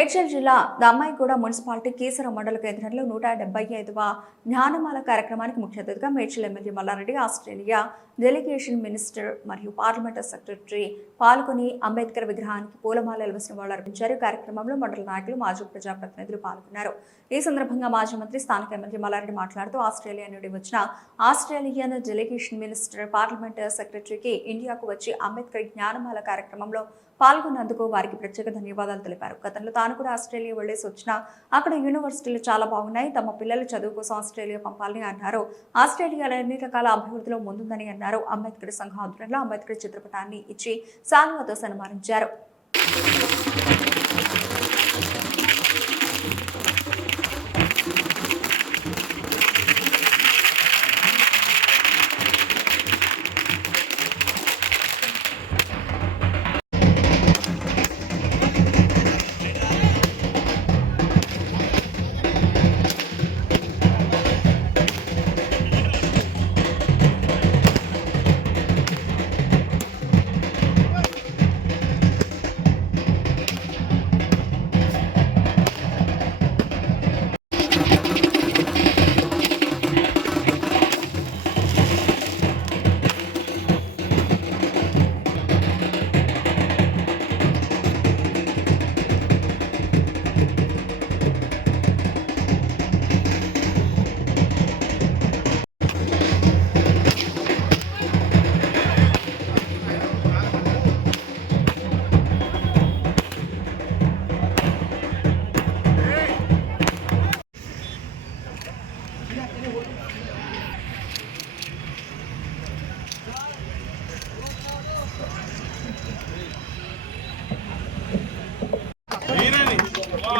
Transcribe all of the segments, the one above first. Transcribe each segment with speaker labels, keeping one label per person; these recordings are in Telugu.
Speaker 1: మేడ్చల్ జిల్లా దమ్మాయిగూడ మున్సిపాలిటీ కీసర మండల కేంద్రంలో నూట డెబ్బై ఐదవ జ్ఞానమాల కార్యక్రమానికి ముఖ్య అతిథిగా Medchal MLA Mallareddy Australia delegation minister మరియు పార్లమెంటరీ సెక్రటరీ పాల్గొని అంబేద్కర్ విగ్రహానికి పూలమాలలు వేసిన వాళ్ళు అర్పించారు. కార్యక్రమంలో మండల నాయకులు మాజీ ప్రజాప్రతినిధులు పాల్గొన్నారు. ఈ సందర్భంగా మాజీ మంత్రి స్థానిక ఎమ్మెల్యే మల్లారెడ్డి మాట్లాడుతూ ఆస్ట్రేలియా నుండి వచ్చిన ఆస్ట్రేలియన్ డెలిగేషన్ మినిస్టర్ పార్లమెంటరీ సెక్రటరీకి ఇండియాకు వచ్చి అంబేద్కర్ జ్ఞానమాల కార్యక్రమంలో పాల్గొన్నందుకు వారికి ప్రత్యేక ధన్యవాదాలు తెలిపారు. గతంలో తాను కూడా ఆస్ట్రేలియా వెళ్ళేసి వచ్చినా అక్కడ యూనివర్సిటీలు చాలా బాగున్నాయి. తమ పిల్లల చదువు కోసం ఆస్ట్రేలియా పంపాలని అన్నారు. ఆస్ట్రేలియాలో అన్ని రకాల అభివృద్ధిలో ముందుందని అన్నారు. అంబేద్కర్ సంఘం ఆధ్వర్యంలో అంబేద్కర్ చిత్రపటాన్ని ఇచ్చి శాలువాతో సన్మానించారు.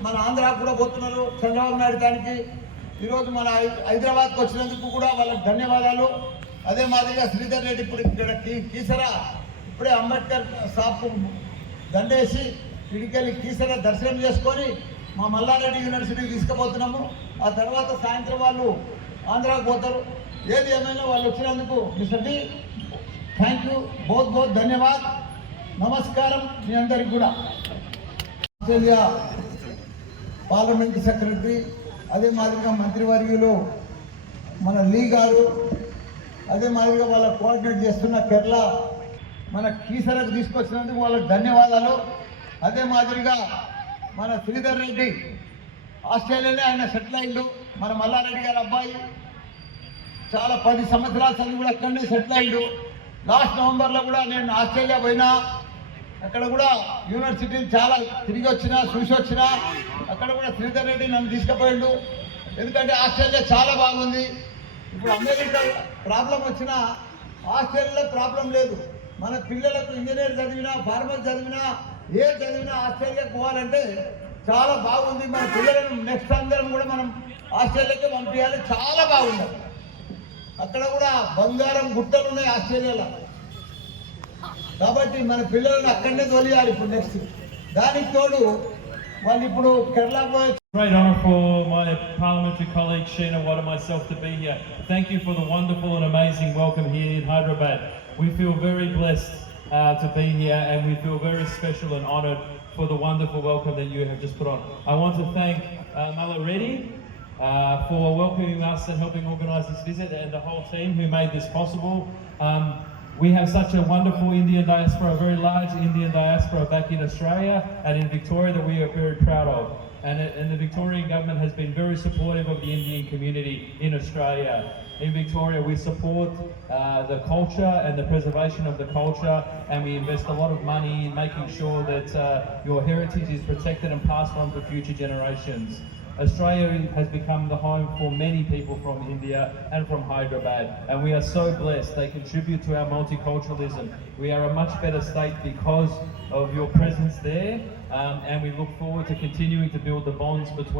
Speaker 2: మన ఆంధ్రాకు కూడా పోతున్నారు చంద్రబాబు నాయుడు దానికి. ఈరోజు మన హై- హైదరాబాద్కి వచ్చినందుకు కూడా వాళ్ళకి ధన్యవాదాలు. అదే మాదిరిగా శ్రీధర్ రెడ్డి ఇప్పుడు ఇక్కడ కీసరా కీసర ఇప్పుడే అంబేద్కర్ షాప్ దండేసి ఇడికెళ్ళి కీసర దర్శనం చేసుకొని మా మల్లారెడ్డి యూనివర్సిటీకి తీసుకుపోతున్నాము. ఆ తర్వాత సాయంత్రం వాళ్ళు ఆంధ్రాకు పోతారు. ఏది ఏమైనా వాళ్ళు వచ్చినందుకు మిస్టర్ డి థ్యాంక్ యూ బహుత్ బహుత్ ధన్యవాద్. నమస్కారం మీ అందరికి కూడా. ఆస్ట్రేలియా పార్లమెంట్ సెక్రటరీ అదే మాదిరిగా మంత్రివర్యులు మన లీ గారు అదే మాదిరిగా వాళ్ళ కోఆర్డినేట్ చేస్తున్న కేరళ మన కీసరకు తీసుకొచ్చినందుకు వాళ్ళకి ధన్యవాదాలు. అదే మాదిరిగా మన శ్రీధర్ రెడ్డి ఆస్ట్రేలియాలో ఆయన సెటిల్ అయిండు మన మల్లారెడ్డి గారి అబ్బాయి చాలా పది సంవత్సరాల చదువు కూడా అక్కడనే సెటిల్ అయిండు లాస్ట్ నవంబర్లో కూడా నేను ఆస్ట్రేలియా పోయినా. అక్కడ కూడా యూనివర్సిటీ చాలా తిరిగి వచ్చినా చూసి వచ్చినా అక్కడ కూడా శ్రీధర్ రెడ్డి నన్ను తీసుకుపోయిండు. ఎందుకంటే ఆస్ట్రేలియా చాలా బాగుంది. ఇప్పుడు అమెరికా ప్రాబ్లం వచ్చినా ఆస్ట్రేలియాలో ప్రాబ్లం లేదు. మన పిల్లలకు ఇంజనీర్ చదివినా ఫార్మర్ చదివినా ఏ చదివినా ఆస్ట్రేలియాకి పోవాలంటే చాలా బాగుంది. మన పిల్లలను నెక్స్ట్ అందరం కూడా మనం ఆస్ట్రేలియాకి పంపించాలి. చాలా బాగుంది. అక్కడ కూడా బంగారం గుట్టలు ఉన్నాయి ఆస్ట్రేలియాలో. కాబట్టి మన పిల్లలను అక్కడనే తోలియాలి ఇప్పుడు నెక్స్ట్ దానికి తోడు వాళ్ళు ఇప్పుడు కేరళ పోయి
Speaker 3: Great honour for my parliamentary colleague Sheena Watt and myself to be here. Thank you for the wonderful and amazing welcome here in Hyderabad. We feel very blessed uh, to be here and we feel very special and honoured for the wonderful welcome that you have just put on. I want to thank uh, Mala Reddy uh, for welcoming us and helping organise this visit and the whole team who made this possible. Um, we have such a wonderful Indian diaspora, a very large Indian diaspora back in Australia and in Victoria that we are very proud of. And, and the Victorian government has been very supportive of the Indian community in Australia. In Victoria, we support uh, the culture and the preservation of the culture, and we invest a lot of money in making sure that uh, your heritage is protected and passed on to future generations. Australia has become the home for many people from India and from Hyderabad, and we are so blessed. They contribute to our multiculturalism. We are a much better state because of your presence there, um, and we look forward to continuing to build the bonds between.